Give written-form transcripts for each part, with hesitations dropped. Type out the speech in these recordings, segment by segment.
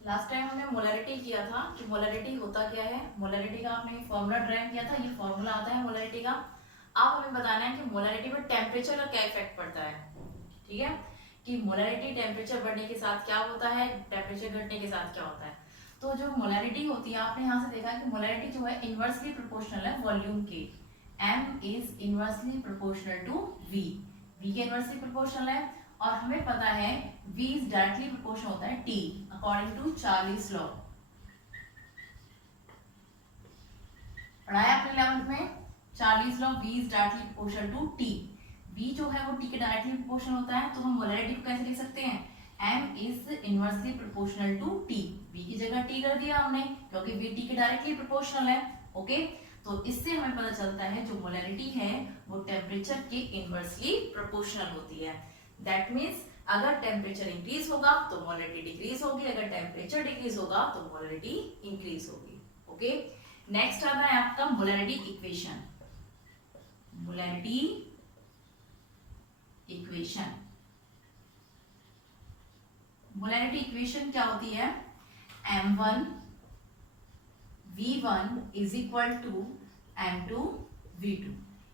Last time हमने molarity किया था कि मोलैरिटी होता क्या है। मोलैरिटी का आपने फॉर्मूला ड्राइव किया था, ये फॉर्मूला आता है मोलैरिटी का। अब हमें बताना है कि मोलैरिटी में टेम्परेचर का क्या इफेक्ट पड़ता है। ठीक है, कि मोलैरिटी टेम्परेचर बढ़ने के साथ क्या होता है, टेम्परेचर घटने के साथ क्या होता है। तो जो मोलैरिटी होती है, आपने यहाँ से देखा कि मोलैरिटी जो है इनवर्सली प्रोपोर्शनल है वॉल्यूम के। M is inversely proportional to V। V के इनवर्सली प्रोपोर्शनल है, और हमें पता है V इज डायरेक्टली प्रोपोर्शनल होता है T according to Charles's law. पढ़ाया आपने 11th में Charles's law, V is directly proportional to T। V जो है वो T के डायरेक्टली प्रोपोर्शनल होता है, तो हम मोलैरिटी को कैसे लिख सकते हैं, M is inversely proportional to T। V की जगह T कर दिया हमने क्योंकि V T के डायरेक्टली प्रोपोर्शनल है। ओके, तो इससे हमें पता चलता है जो मोलैरिटी है वो टेम्परेचर के इनवर्सली प्रोपोर्शनल होती है। दैट मीन्स अगर टेम्परेचर इंक्रीज होगा तो मोलैरिटी डिक्रीज होगी, अगर टेम्परेचर डिक्रीज होगा तो मोलैरिटी इंक्रीज होगी। ओके, नेक्स्ट आता है आपका molarity equation. Molarity equation, molarity equation क्या होती है, M1 V1 is equal to M2 V2।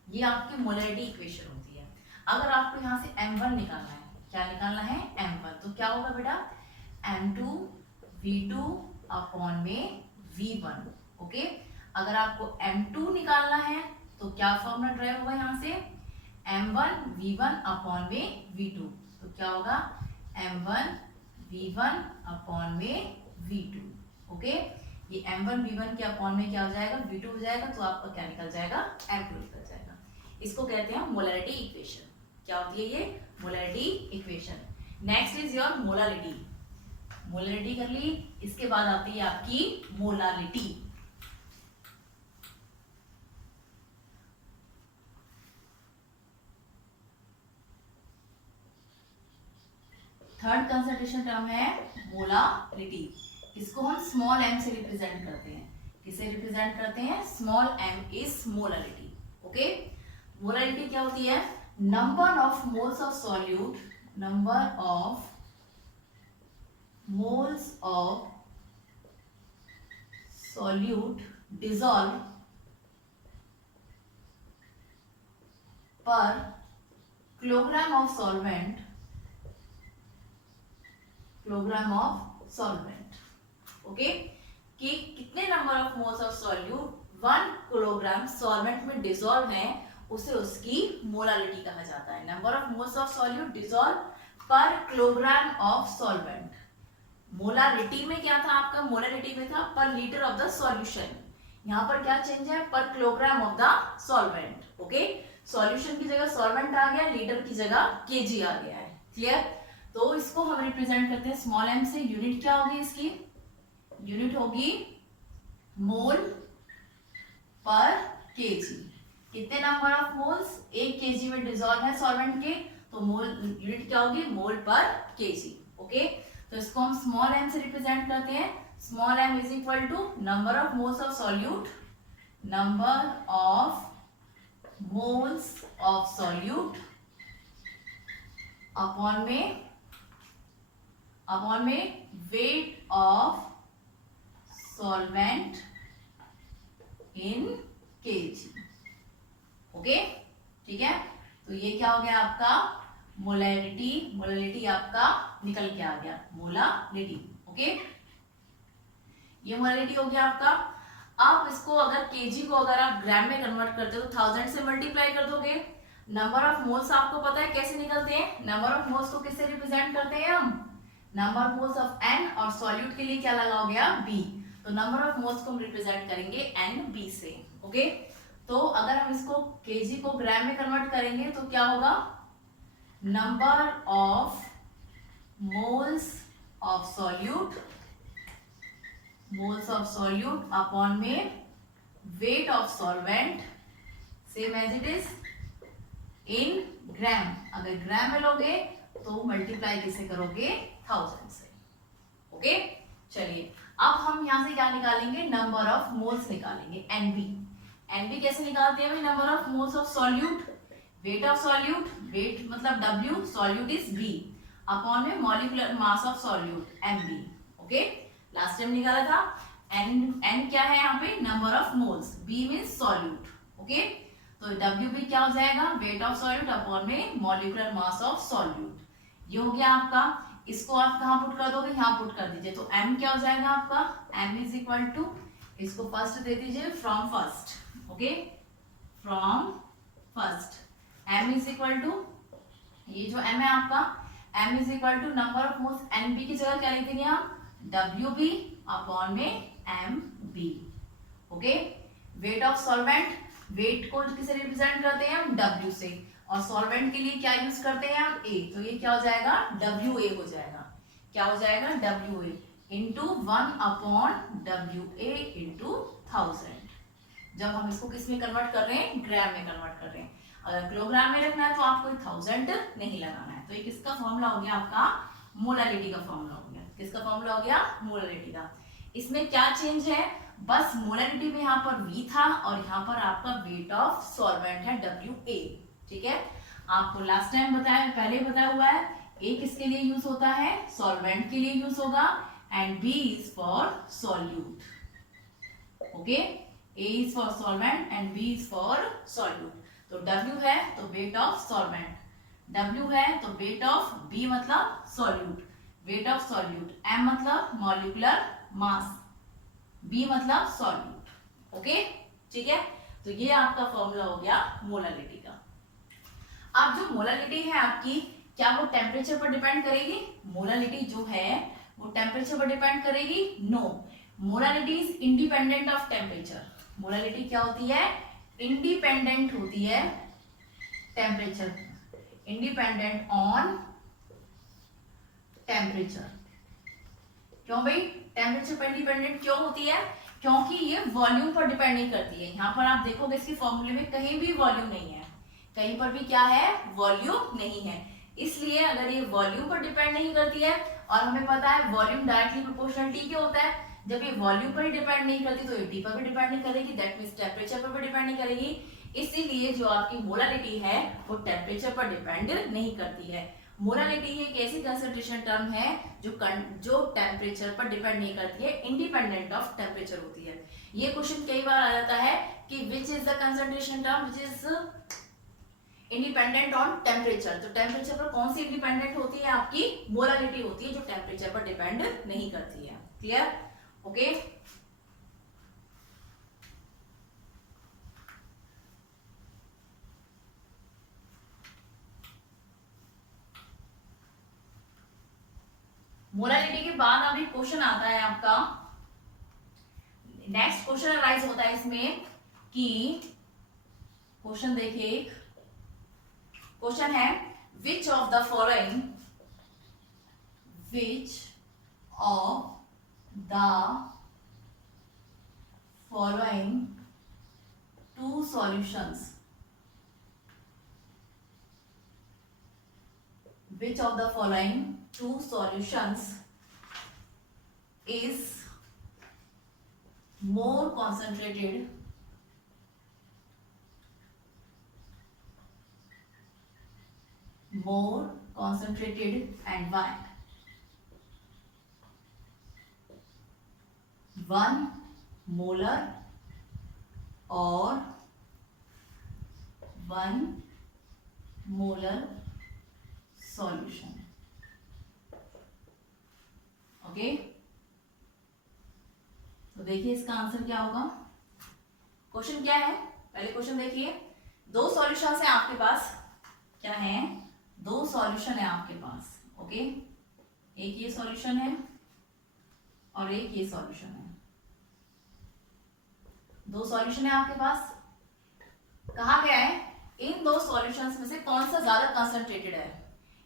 ये आपकी मोलैरिटी इक्वेशन होती है। अगर आपको यहाँ से M1 निकालना है, क्या निकालना है M1, तो क्या होगा बेटा, M2 V2 अपॉन में V1। ओके, अगर आपको M2 निकालना है तो क्या फॉर्मूला ड्राइव होगा यहाँ से, M1 V1 अपॉन में V2। तो क्या होगा M1 V1 अपॉन में V2। ओके, ये M1 V1 के अपॉन में क्या हो जाएगा, V2 हो जाएगा, तो आपका क्या निकल जाएगा, M2 निकल जाएगा। इसको कहते हैं मोलैरिटी इक्वेशन। क्या होती है ये, molarity equation. Next is your molality. Molarity कर ली, इसके बाद आती है आपकी मोलालिटी। थर्ड कंसंट्रेशन टर्म है मोलालिटी। इसको हम स्मॉल m से रिप्रेजेंट करते हैं। किसे रिप्रेजेंट करते हैं, small m is molality. Okay, molality क्या होती है, number of moles of solute, number of moles of solute dissolve per kilogram of solvent, kilogram of solvent. Okay, कि कितने number of moles of solute 1 kilogram solvent में dissolve है, उसे उसकी molality कहा जाता है। Number of moles of solute dissolve per kilogram of solvent. Molarity में क्या था आपका, मोलारिटी में था पर लीटर ऑफ द सॉल्यूशन। यहाँ पर क्या चेंज है, पर kilogram of the solvent. Okay, solution की जगह सॉल्वेंट आ गया, लीटर की जगह केजी आ गया है। क्लियर, तो इसको हम रिप्रेजेंट करते हैं स्मॉल m से। यूनिट क्या होगी इसकी, यूनिट होगी मोल पर केजी। कितने नंबर ऑफ मोल्स, 1 केजी में डिसॉल्व है सॉल्वेंट के, तो मोल यूनिट क्या होगी, मोल पर केजी। ओके, तो इसको हम स्मॉल m से रिप्रेजेंट करते हैं। Small m is equal to number of moles of solute, number of moles of solute upon में weight of solvent in kg. Okay, ठीक है, तो ये क्या हो गया आपका मोलैरिटी। मोलैरिटी आपका निकल के आ गया, मोलालिटी। ओके, ये मोलैरिटी हो गया आपका। अब इसको अगर केजी को अगर आप ग्राम में कन्वर्ट करते हो तो 1000 से मल्टीप्लाई कर दोगे। नंबर ऑफ मोल्स आपको पता है कैसे निकलते हैं, नंबर ऑफ मोल्स को किससे रिप्रेजेंट करते हैं हम, number of moles of n, और सॉल्यूट के लिए क्या लगा हो गया b, तो नंबर ऑफ मोल्स को हम रिप्रेजेंट करेंगे NB से। ओके, तो अगर हम इसको केजी को ग्राम में कन्वर्ट करेंगे तो क्या होगा, number of moles of solute, moles of solute upon में weight of solvent, same as it is in gram. अगर ग्राम में लोगे तो मल्टीप्लाई किसे करोगे, 1000 से। ओके, चलिए अब हम यहां से क्या निकालेंगे, नंबर ऑफ मोल्स निकालेंगे, NB। NB कैसे निकालते हैं भाई, number of moles of solute, weight of solute, weight मतलब W, solute is B, upon में molecular mass of solute MB। Okay, last time निकाला था। एन क्या है यहाँ पे, number of moles, B means solute, okay. तो WB क्या हो जाएगा, वेट ऑफ सॉल्यूट अपॉन में मॉलिक्यूलर मास ऑफ सॉल्यूट। ये हो गया आपका। इसको आप कहाँ पुट कर दोगे, यहाँ पुट कर दीजिए। तो M क्या हो जाएगा आपका, M इज इक्वल टू, इसको फर्स्ट दे दीजिए, from first, okay, from first. M is equal to, ये जो M है आपका, M is equal to number of moles, NB की जगह क्या लिख देंगे आप, WB अपॉन में MB, okay. Weight of solvent, weight को किसे रिप्रेजेंट करते हैं हम, W से, और सॉल्वेंट के लिए क्या यूज करते हैं हम, A, तो ये क्या हो जाएगा, WA हो जाएगा। क्या हो जाएगा, WA into 1 upon WA into 1000। जब हम इसको किस में कन्वर्ट कर रहे हैं, ग्राम में कन्वर्ट कर रहे हैं। अगर किलोग्राम में रखना है तो आपको 1000 नहीं लगाना है। तो ये किसका फॉर्मूला हो गया आपका, मोलालिटी का फॉर्मूला हो गया। किसका फॉर्मूला हो गया, मोलालिटी का। इसमें क्या चेंज है, बस मोलालिटी में यहाँ पर V था और यहाँ पर आपका वेट ऑफ सॉल्वेंट है WA, ठीक है। आपको लास्ट टाइम बताया, पहले बताया हुआ है, A किसके लिए यूज होता है, सॉल्वेंट के लिए यूज होगा, and B is for solute, okay. A is for solvent and B is for solute. तो W है तो वेट ऑफ सॉल्वेंट, W है तो वेट ऑफ B मतलब solute, weight of solute, M मतलब मॉलिक्यूलर मास, B मतलब solute, okay, ठीक है। तो ये आपका फॉर्मूला हो गया मोलालिटी का। अब जो मोलालिटी है आपकी, क्या वो टेम्परेचर पर डिपेंड करेगी, मोलालिटी जो है वो टेम्परेचर पर डिपेंड करेगी, no. Molality is independent of temperature. Molality क्या होती है, इंडिपेंडेंट होती है टेम्परेचर, इंडिपेंडेंट ऑन टेम्परेचर। क्यों भाई, टेम्परेचर पर इंडिपेंडेंट क्यों होती है, क्योंकि ये वॉल्यूम पर डिपेंड नहीं करती है। यहाँ पर आप देखोगे इसके फॉर्मूले में कहीं भी वॉल्यूम नहीं है, कहीं पर भी क्या है, वॉल्यूम नहीं है। इसलिए अगर ये वॉल्यूम पर डिपेंड नहीं करती है, और हमें पता है वॉल्यूम डायरेक्टली प्रोपोर्शनल T के होता है, जब ये वॉल्यूम पर ही डिपेंड नहीं करती तो ये T पर भी डिपेंड नहीं करेगी, दैट मींस टेम्परेचर पर भी डिपेंड नहीं करेगी। इसीलिए जो आपकी मोलालिटी है वो टेम्परेचर पर डिपेंड नहीं करती है। मोलालिटी एक ऐसी कंसंट्रेशन टर्म है जो टेम्परेचर पर डिपेंड नहीं करती है, इंडिपेंडेंट ऑफ टेम्परेचर होती है। ये क्वेश्चन कई बार आ जाता है कि which is the concentration term which is independent on temperature. तो टेम्परेचर पर कौन सी इंडिपेंडेंट होती है, आपकी मोलालिटी होती है, जो टेम्परेचर पर डिपेंड नहीं करती है। Clear, okay. मोलालिटी के बाद अभी क्वेश्चन आता है आपका, नेक्स्ट क्वेश्चन अराइज होता है इसमें कि, क्वेश्चन देखिए, क्वेश्चन है which of the following, which of the following two solutions, which of the following two solutions is more concentrated and why? 1 molar or 1 molar solution, okay. तो देखिए इसका answer क्या होगा। क्वेश्चन क्या है, पहले क्वेश्चन देखिए, दो सॉल्यूशंस है आपके पास, क्या है, दो सॉल्यूशन है आपके पास, ओके। एक ये सॉल्यूशन है और एक ये सॉल्यूशन है, दो सॉल्यूशन है आपके पास। कहा गया है इन दो सॉल्यूशंस में से कौन सा ज्यादा कंसंट्रेटेड है,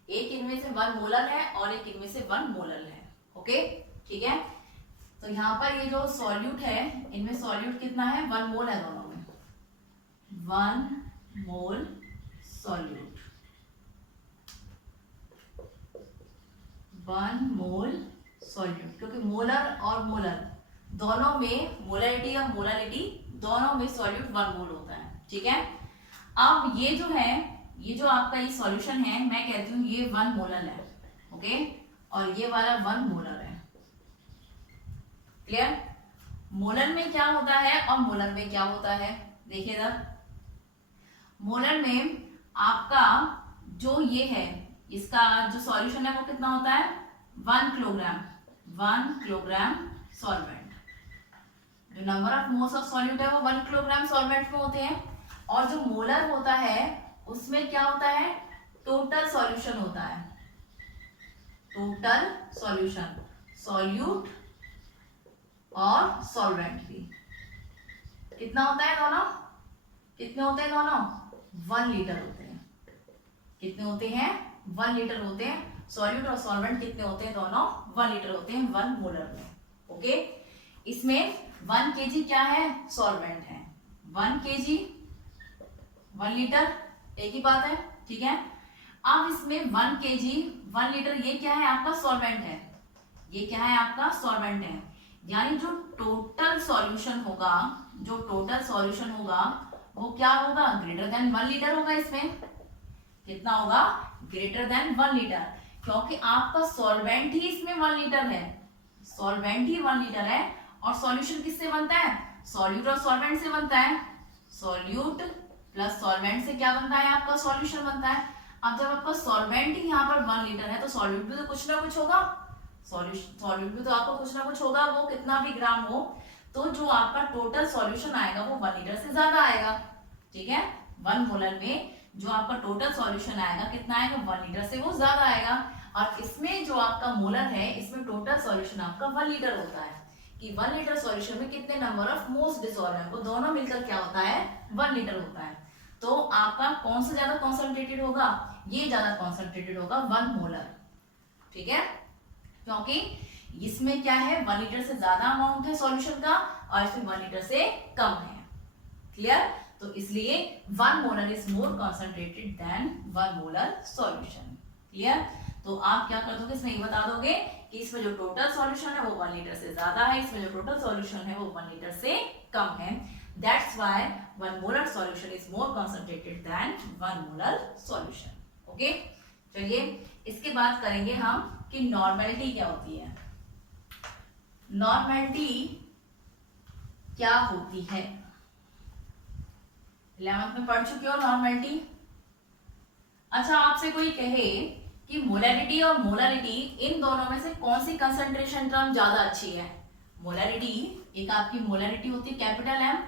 एक इनमें से 1 मोलर है और एक इनमें से 1 मोलर है, ओके, ठीक है। तो यहाँ पर ये जो सॉल्यूट है, इनमें सॉल्यूट कितना है, 1 मोल है दोनों में, 1 मोल सॉल्यूट, 1 मोल सॉल्यूट, क्योंकि मोलर और मोलर दोनों में मोलरिटी और मोलालिटी दोनों में सॉल्यूट 1 मोल होता है, ठीक है। अब ये जो है, ये जो आपका ये सॉल्यूशन है, मैं कहती हूँ ये 1 मोलर है, ओके, और ये वाला 1 मोलर है, क्लियर? मोलर में क्या होता है और मोलर में क्या होता है, देखिए ना, मोलर में आपका जो ये है, इसका जो सॉल्यूशन है वो कितना होता है, 1 किलोग्राम, 1 किलोग्राम सॉल्वेंट। जो number of moles of solute है वो 1 किलोग्राम सॉल्वेंट में होते हैं। और जो मोलर होता है उसमें क्या होता है, टोटल सॉल्यूशन होता है, टोटल सॉल्यूशन, सॉल्यूट और सॉल्वेंट भी कितना होता है दोनों, कितने होते हैं दोनों, 1 लीटर होते हैं। कितने होते हैं, 1 लीटर होते हैं। सॉल्यूट और सॉल्वेंट कितने होते हैं, दोनों 1 लीटर होते हैं 1 मोलर में। ओके, इसमें 1 kg क्या है, सॉल्वेंट है, 1 kg 1 लीटर, एक ही बात है, ठीक है। अब इसमें 1 kg 1 लीटर ये क्या है, आपका सॉल्वेंट है, ये क्या है, आपका सॉल्वेंट है। यानी जो टोटल सॉल्यूशन होगा, जो टोटल सॉल्यूशन होगा वो क्या होगा, ग्रेटर देन 1 लीटर होगा। इसमें कितना होगा, ग्रेटर देन 1 लीटर, क्योंकि आपका सॉल्वेंट ही इसमें 1 लीटर है, सॉल्वेंट ही 1 लीटर है। और सॉल्यूशन किससे बनता है, सॉल्यूट और सॉल्वेंट से बनता है। सॉल्यूट प्लस सॉल्वेंट से क्या बनता है, आपका सॉल्यूशन बनता है। अब जब आपका सॉल्वेंट ही यहाँ पर 1 लीटर है तो सॉल्यूट भी तो कुछ ना कुछ होगा, सॉल्यूट भी तो आपका कुछ ना कुछ होगा, वो कितना भी ग्राम हो, तो जो आपका टोटल सॉल्यूशन आएगा वो 1 लीटर से ज्यादा आएगा, ठीक है। 1 मोलर में जो आपका टोटल सॉल्यूशन आएगा कितना आएगा, 1 लीटर से वो ज्यादा आएगा। और इसमें जो आपका मोलर है, इसमें टोटल सॉल्यूशन आपका 1 लीटर होता है, कि 1 लीटर सॉल्यूशन में कितने नंबर ऑफ मोल्स डिसॉल्व है, वो दोनों मिलकर क्या होता है, 1 लीटर होता है। तो आपका कौन सा ज्यादा कॉन्सेंट्रेटेड होगा, ये ज्यादा कॉन्सेंट्रेटेड होगा 1 मोलर, ठीक है, क्योंकि इसमें क्या है, 1 लीटर से ज्यादा अमाउंट है सॉल्यूशन का और इसमें 1 लीटर से कम है। क्लियर? तो इसलिए 1 molar is more concentrated than 1 molar solution. Clear? तो आप क्या कर दोगे, इसमें ये बता दोगे कि इसमें जो टोटल सॉल्यूशन है वो 1 लीटर से ज्यादा है, इसमें जो टोटल सॉल्यूशन है वो 1 लीटर से कम है। That's why 1 molar solution is more concentrated than 1 molar solution. Okay, चलिए इसके बाद करेंगे हम कि नॉर्मेलिटी क्या होती है। नॉर्मेलिटी क्या होती है, 11th में पढ़ चुके हो नॉर्मेलिटी। अच्छा, आपसे कोई कहे कि मोलैरिटी और मोलारिटी इन दोनों में से कौन सी कंसंट्रेशन टर्म ज्यादा अच्छी है। मोलैरिटी, एक आपकी मोलैरिटी होती है कैपिटल एम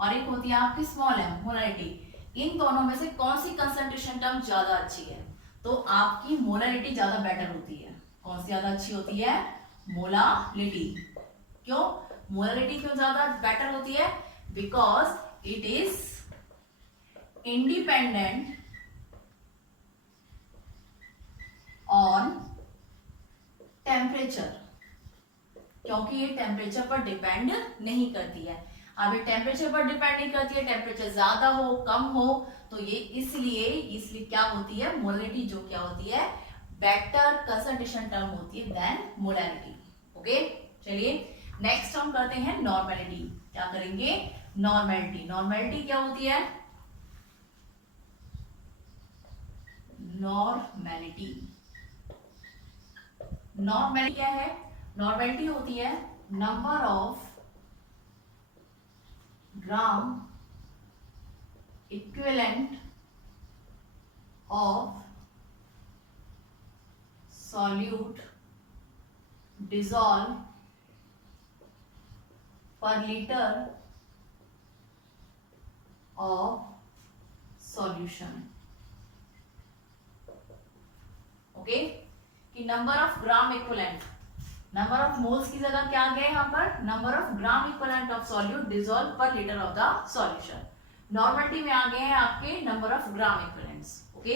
और एक होती है आपकी स्मॉल एम, मोलैरिटी। इन दोनों में से कौन सी कंसंट्रेशन टर्म ज्यादा अच्छी है, तो आपकी मोलैरिटी ज्यादा बेटर होती है। कौन सी ज्यादा अच्छी होती है, मोलारिटी। क्यों मोलैरिटी क्यों ज्यादा बेटर होती है, because it is independent on temperature, क्योंकि ये टेम्परेचर पर डिपेंड नहीं करती है। अब ये टेम्परेचर पर डिपेंड नहीं करती है, टेम्परेचर ज्यादा हो कम हो, तो ये इसलिए क्या होती है, मोलैरिटी जो क्या होती है, बेटर कंसंट्रेशन टर्म होती है देन मोलैरिटी। ओके, चलिए नेक्स्ट हम करते हैं नॉर्मेलिटी। क्या करेंगे, नॉर्मेलिटी। नॉर्मेलिटी क्या होती है, नॉर्मेलिटी, नॉर्मेलिटी क्या है, नॉर्मेलिटी होती है number of gram equivalent of solute dissolve per litre of solution. Okay, कि number of gram equivalent, number of moles की जगह क्या आ गया यहाँ पर, number of gram equivalent of solute dissolve per litre of the solution. Normality में आ गए हैं आपके number of gram equivalents. Okay,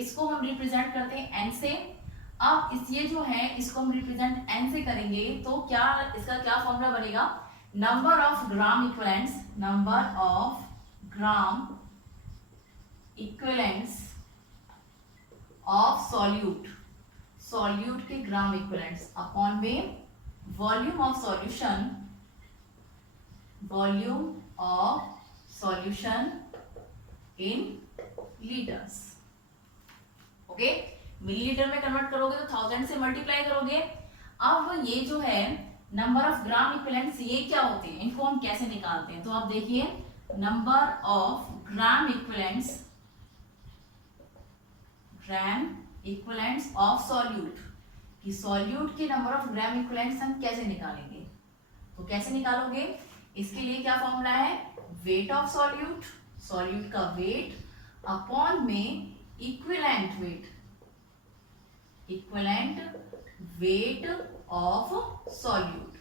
इसको हम रिप्रेजेंट करते हैं एन से। अब इस ये जो है इसको हम रिप्रेजेंट एन से करेंगे तो क्या इसका क्या फॉर्मूला बनेगा, number of gram equivalents, number of gram equivalents of solute, solute के ग्राम इक्विवेलेंट्स अपॉन में volume of solution, volume of solution in litres. Okay, millilitre में कन्वर्ट करोगे तो 1000 से मल्टीप्लाई करोगे। अब ये जो है नंबर ऑफ ग्राम इक्विवेलेंट्स ये क्या होते हैं, इनको हम कैसे निकालते हैं? तो आप देखिए number of gram equivalents of solute, कि सॉल्यूट के नंबर ऑफ ग्राम इक्विवेलेंट्स हम कैसे निकालेंगे? तो कैसे निकालोगे? इसके लिए क्या फॉर्मूला है? वेट ऑफ सॉल्यूट, सॉल्यूट का वेट अपॉन में equivalent weight of solute,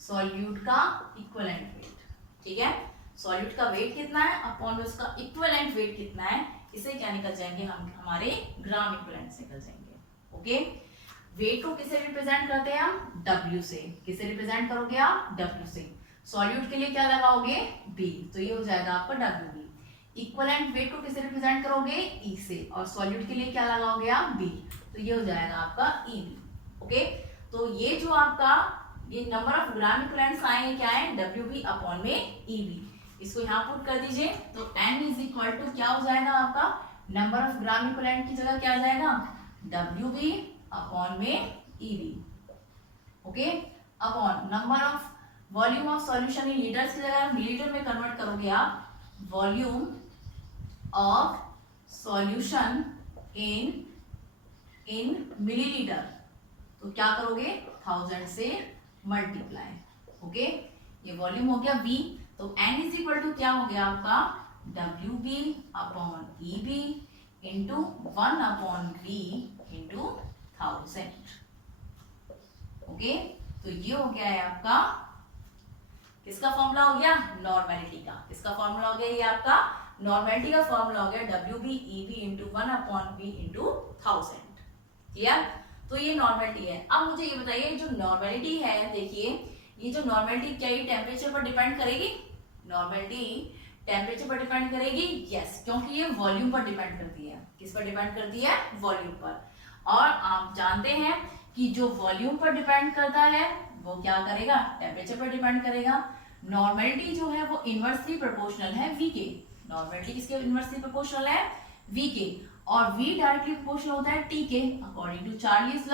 solute का इक्विवेलेंट वेट, ठीक है? सॉल्यूट का वेट कितना है अपॉन में उसका इक्विवेलेंट वेट कितना है, इसे क्या निकल जाएंगे हम, हमारे ग्राम इक्विवेलेंट्स निकल जाएंगे। ओके, वेट को किसे रिप्रेजेंट करते हैं हम? W से। किसे रिप्रेजेंट करोगे आप? W से। सॉल्यूट के लिए क्या लगाओगे? B, तो ये हो जाएगा आपका WB। इक्विवेलेंट वेट को किसे रिप्रेजेंट करोगे? E से, और सॉल्यूट के लिए क्या लगाओगे आप? B, तो ये हो जाएगा आपका EB। ओके, तो ये जो आपका ये नंबर ऑफ ग्राम इक्विवेलेंट्स आए क्या है? WB अपॉन में EB। इसको यहाँ पुट कर दीजिए, तो N इज इक्वल टू क्या हो जाएगा आपका? नंबर ऑफ ग्राम इक्विवेलेंट की जगह क्या आ जाएगा? WB अपॉन में EB। Okay, upon number of volume of solution in litres की जगह मिलीलीटर में कन्वर्ट करोगे आप, volume of solution in millilitre, तो क्या करोगे? 1000 से मल्टीप्लाई। ओके, ये वॉल्यूम हो गया V, तो N इज इक्वल टू क्या हो गया आपका? WB upon EB into 1 upon V into 1000। Okay, तो ये हो गया है आपका किसका फॉर्मूला हो गया? नॉर्मेलिटी का। किसका फॉर्मूला हो गया? ये आपका नॉर्मेलिटी का फॉर्मूला हो गया WB EB into 1 upon V into 1000। Clear? तो ये नॉर्मेलिटी है। अब मुझे ये बताइए, जो नॉर्मेलिटी है, देखिए ये जो नॉर्मेलिटी क्या ये टेम्परेचर पर डिपेंड करेगी? नॉर्मेलिटी टेम्परेचर पर डिपेंड करेगी? यस, क्योंकि ये वॉल्यूम पर डिपेंड करती है। किस पर डिपेंड करती है? वॉल्यूम पर। और आप जानते हैं कि जो वॉल्यूम पर डिपेंड करता है वो क्या करेगा? टेम्परेचर पर डिपेंड करेगा। नॉर्मेलिटी जो है वो इनवर्सली प्रोपोर्शनल है V के। नॉर्मेलिटी किसके इनवर्सली प्रोपोर्शनल है? V के, और V डायरेक्टली प्रोपोर्शनल होता है T के, according to Charles's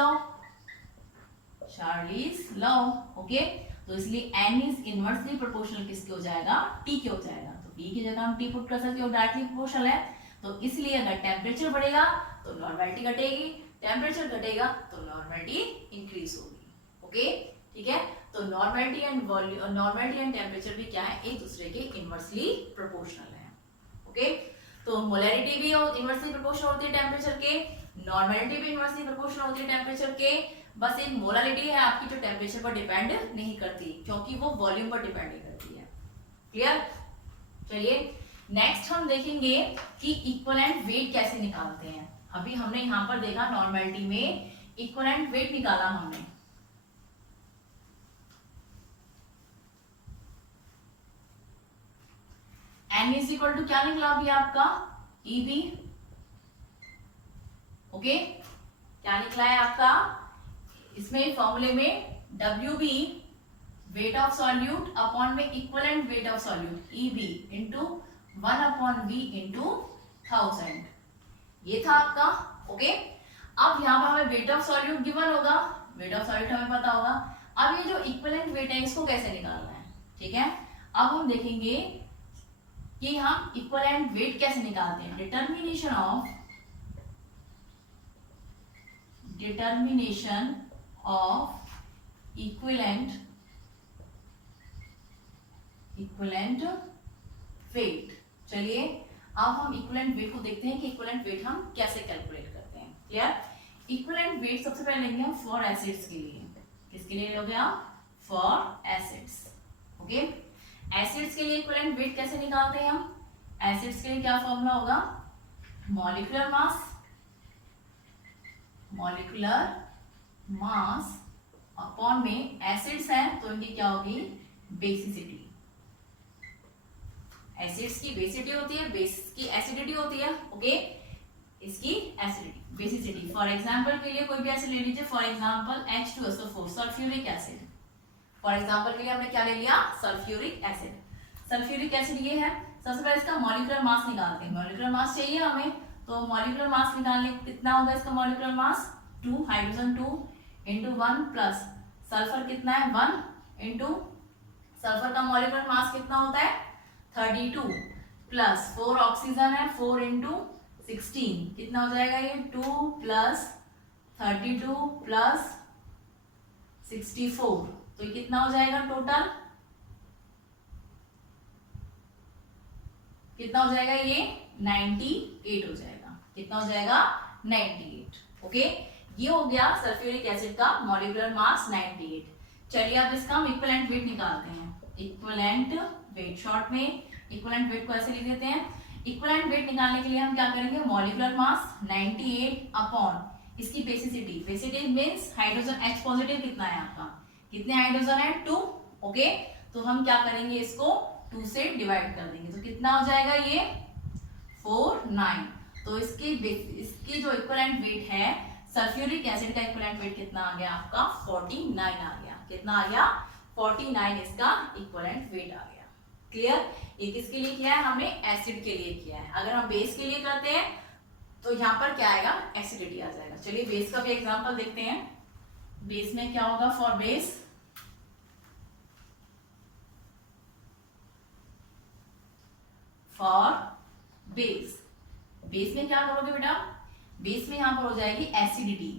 law. Okay, तो इसलिए N इज इनवर्सली प्रोपोर्शनल किसके हो जाएगा? T के हो जाएगा। तो V की जगह हम T पुट कर सकते हो, डायरेक्टली प्रोपोर्शनल है, तो इसलिए अगर टेम्परेचर बढ़ेगा तो नॉर्मेलिटी घटेगी, टेम्परेचर घटेगा तो नॉर्मेलिटी इंक्रीज होगी। ओके, ठीक है? तो नॉर्मेलिटी एंड टेम्परेचर भी क्या है? एक दूसरे के इनवर्सली प्रोपोर्शनल है। ओके, तो मोलैरिटी भी इनवर्सली प्रोपोर्शनल होती है टेम्परेचर के, नॉर्मेलिटी भी इनवर्सली प्रोपोर्शनल होती है टेम्परेचर के। बस एक मोलैरिटी है आपकी जो टेम्परेचर पर डिपेंड नहीं करती, क्योंकि वो वॉल्यूम पर डिपेंड नहीं करती है। क्लियर? चलिए नेक्स्ट हम देखेंगे कि इक्विवेलेंट वेट कैसे निकालते हैं। अभी हमने यहाँ पर देखा नॉर्मेलिटी में इक्विवेलेंट वेट निकाला हमने। N इज इक्वल टू क्या निकला अभी आपका? EB। ओके, क्या निकला है आपका? इसमें फॉर्मूले में WB weight of solute upon में equivalent weight of solute EB into 1 upon V into 1000, ये था आपका। ओके, अब यहाँ पर हमें वेट ऑफ सॉल्यूट गिवन होगा, वेट ऑफ सॉल्यूट हमें पता होगा। अब ये जो इक्विवेलेंट वेट है इसको कैसे निकालना है? ठीक है, अब हम देखेंगे कि हम इक्विवेलेंट वेट कैसे निकालते हैं। Determination of equivalent weight. चलिए अब हम इक्विवेलेंट वेट को देखते हैं कि इक्विवेलेंट वेट हम कैसे कैलकुलेट करते हैं। क्लियर? इक्विवेलेंट वेट सबसे पहले लेंगे हम फॉर एसिड्स के लिए। किसके लिए लोगे आप? For acids. ओके, एसिड्स के लिए इक्विवेलेंट वेट कैसे निकालते हैं हम? एसिड्स के लिए क्या फॉर्मूला होगा? मॉलिक्यूलर मास अपॉन में एसिड्स हैं तो इनकी क्या होगी? बेसिसिटी। एसिड्स की बेसिसिटी होती है, बेस की एसिडिटी होती है। ओके, इसकी एसिडिटी बेसिसिटी। फॉर एग्जांपल के लिए कोई भी एसिड ले लीजिए, for example H2SO4 sulphuric acid. For example के लिए हमने क्या ले लिया? Sulphuric acid. सल्फ्यूरिक एसिड ये है। सबसे पहले इसका मॉलिक्यूलर मास निकालते हैं। मॉलिक्यूलर मास चाहिए हमें, तो मॉलिक्यूलर मास निकालने कितना होगा? इसका molecular mass 2 hydrogen 2 into 1 plus sulphur कितना है 1 इंटू सल्फर का मॉलिक्यूलर मास कितना होता है 32 प्लस 4 ऑक्सीजन है 4 इंटू 16 कितना हो जाएगा ये 2 प्लस 32 प्लस 64 तो ये कितना हो जाएगा टोटल कितना हो जाएगा ये 98 हो जाएगा कितना हो जाएगा 98 ओके ये हो गया सल्फ्यूरिक एसिड का मॉलिक्यूलर मास 98 चलिए अब इसका हम इक्विवेलेंट वेट निकालते हैं इक्विवेलेंट वेट शॉर्ट में इक्विवेलेंट वेट को ऐसे लिख देते हैं इक्विवेलेंट वेट निकालने के लिए हम क्या करेंगे मॉलिक्यूलर मास 98 अपॉन इसकी basicity basicity means hydrogen H positive कितना है आपका कितने हाइड्रोजन है 2 ओके तो हम क्या करेंगे इसको 2 से डिवाइड कर देंगे तो कितना हो जाएगा ये 49 तो इसकी जो इक्विवेलेंट वेट है सल्फ्यूरिक एसिड का इक्विवेलेंट वेट कितना आ गया आपका 49 आ गया कितना आ गया 49 इसका इक्विवेलेंट वेट आ गया क्लियर ये किसके लिए किया है हमने एसिड के लिए किया है अगर हम बेस के लिए करते हैं तो यहाँ पर क्या आएगा एसिडिटी आ जाएगा चलिए बेस का भी एग्जांपल देखते हैं बेस में क्या होगा for base for base base में क्या करोगे बेटा बेस में यहां पर हो जाएगी एसिडिटी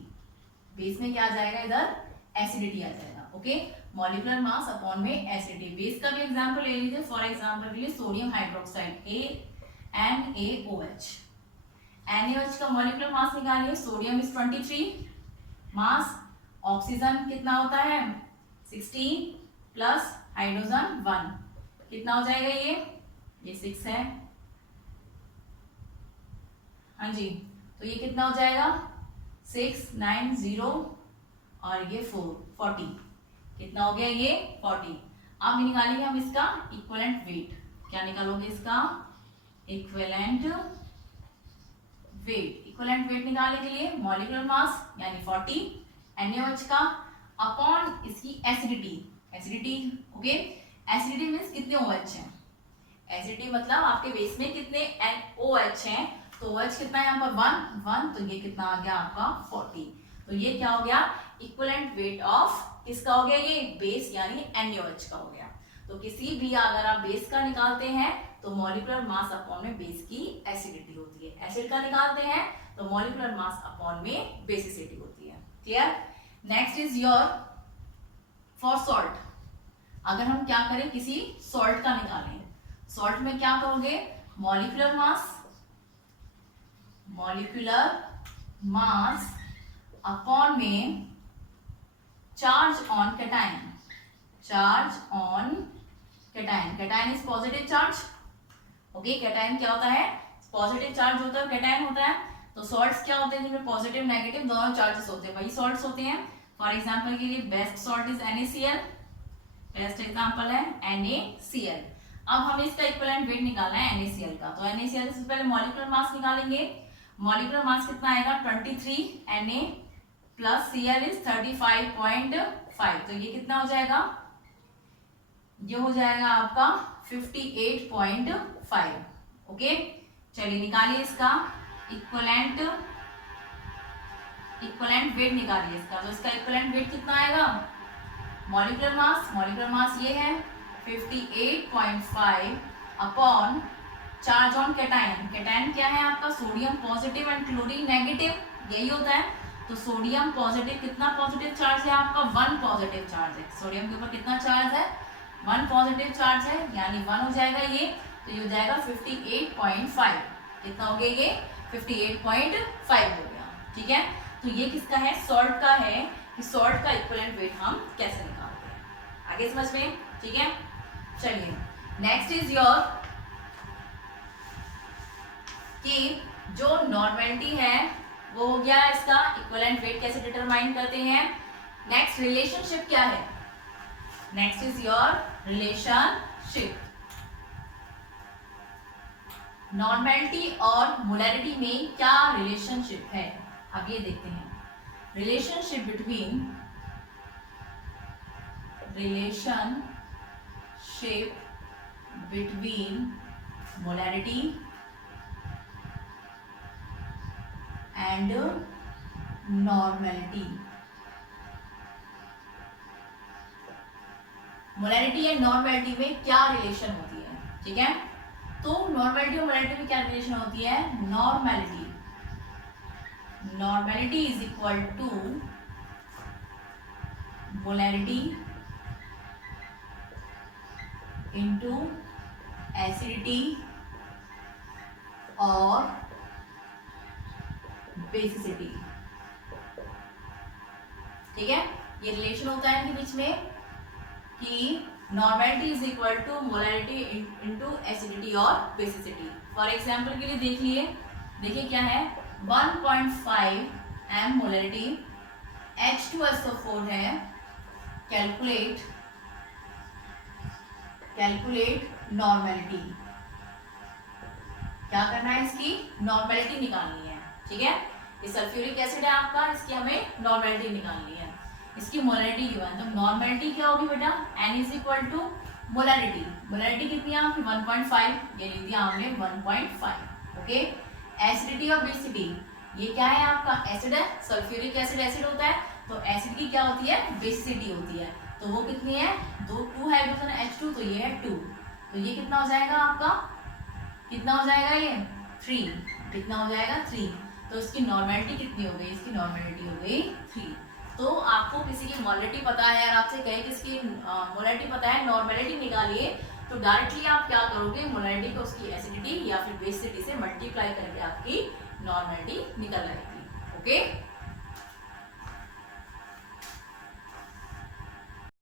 बेस में क्या आ जाएगा इधर एसिडिटी आ जाएगा ओके मॉलिक्यूलर मास अपॉन में एसिडिटी बेस का भी एग्जांपल ले लीजिए फॉर एग्जांपल के लिए सोडियम हाइड्रोक्साइड NaOH NaOH का मॉलिक्यूलर मास निकालिए सोडियम इज 23 मास ऑक्सीजन कितना होता है 16 प्लस हाइड्रोजन 1 कितना हो जाएगा ये 6 है हाँ जी तो ये कितना हो जाएगा 690 और ये 40 कितना हो गया ये 40 अब निकालेंगे हम इसका इक्विवेलेंट वेट क्या निकालोगे इसका इक्विवेलेंट वेट निकालने के लिए मॉलिक्यूलर मास यानी 40 NaOH का अपॉन इसकी एसिडिटी ओके एसिडिटी मींस कितने OH हैं एसिडिटी मतलब आपके बेस में कितने OH हैं तो OH कितना है यहाँ पर 1 तो ये कितना आ गया आपका 40 तो ये क्या हो गया इक्विवेलेंट वेट ऑफ किसका हो गया ये बेस यानी NaOH का हो गया तो किसी भी अगर आप बेस का निकालते हैं तो मॉलिक्यूलर मास अपॉन में बेस की एसिडिटी होती है एसिड का निकालते हैं तो मॉलिक्यूलर मास अपॉन में बेसिसिटी होती है clear next is your for salt अगर हम क्या करें किसी सॉल्ट का निकालें सॉल्ट में क्या करोगे मॉलिक्यूलर मास अपॉन में charge on cation is positive charge okay cation क्या होता है पॉजिटिव चार्ज होता है कैटायन होता है तो सॉल्ट्स क्या होते हैं जिनमें पॉजिटिव नेगेटिव दोनों चार्जेस होते हैं वही सॉल्ट्स होते हैं फॉर एग्जांपल के लिए best salt is NaCl best example है NaCl अब हमें इसका इक्विवेलेंट वेट निकालना है NaCl का तो NaCl से पहले मॉलिक्यूलर मास निकालेंगे मॉलिक्यूलर मास कितना आएगा 23 Na प्लस Cl इज 35.5 तो ये कितना हो जाएगा ये हो जाएगा आपका 58.5 ओके चलिए निकालिए इसका इक्विवेलेंट वेट निकालिए इसका तो इसका इक्विवेलेंट वेट कितना आएगा मॉलिक्यूलर मास ये है 58.5 अपॉन चार्ज ऑन कैटायन क्या है आपका sodium positive and chlorine negative यही होता है तो सोडियम पॉजिटिव कितना पॉजिटिव चार्ज है आपका 1 पॉजिटिव चार्ज है सोडियम के ऊपर कितना चार्ज है 1 पॉजिटिव चार्ज है यानी 1 हो जाएगा ये तो ये हो जाएगा 58.5 कितना हो गया ये 58.5 हो गया ठीक है तो ये किसका है सॉल्ट का है कि सॉल्ट का इक्विवेलेंट वेट हम कैसे निकालते हैं आगे समझ में ठीक है चलिए नेक्स्ट इज योर कि जो नॉर्मेलिटी है वो हो गया इसका इक्विवेलेंट वेट कैसे डिटरमाइन करते हैं नेक्स्ट रिलेशनशिप क्या है next is your relationship normality और मोलैरिटी में क्या रिलेशनशिप है अब ये देखते हैं relationship between molarity and normality molarity and normality में क्या रिलेशन होती है, ठीक है। तो नॉर्मैलिटी और मोलैरिटी में क्या रिलेशन होती है, normality is equal to molarity into acidity और बेसिसिटी, ठीक है। ये रिलेशन होता है इनके बीच में कि normality is equal to molarity into acidity और बेसिसिटी। फॉर एग्जांपल के लिए देख लिए, देखिए क्या है, 1.5 m मोलैरिटी H2SO4 है। कैलकुलेट नॉर्मैलिटी, क्या करना है, इसकी नॉर्मैलिटी निकालनी है, ठीक है। ये सल्फ्यूरिक एसिड है आपका, इसकी हमें नॉर्मैलिटी निकालनी है। इसकी मोलैरिटी जो है, तो नॉर्मैलिटी क्या होगी बेटा, N is equal to molarity, molarity कितनी है आपकी 1.5, ये लिख दिया हमने 1.5, ओके। एसिडिटी और बेसिसिटी, ये क्या है आपका, एसिड है, सल्फ्यूरिक एसिड एसिड होता है, तो एसिड की क्या होती है, बेसिसिटी होती है। तो वो कितनी है, 2 हाइड्रोजन H2, तो ये है 2, तो ये कितना हो जाएगा आपका, कितना हो जाएगा ये 3, कितना हो जाएगा 3। तो इसकी नॉर्मैलिटी कितनी हो गई, इसकी नॉर्मैलिटी हो गई 3। तो आपको किसी की मोलैरिटी पता है और आपसे कहे किसकी मोलैरिटी पता है, नॉर्मैलिटी निकालिए, तो डायरेक्टली आप क्या करोगे, मोलैरिटी को उसकी एसिडिटी या फिर बेसिसिटी से मल्टीप्लाई करके आपकी नॉर्मैलिटी निकल आएगी, ओके।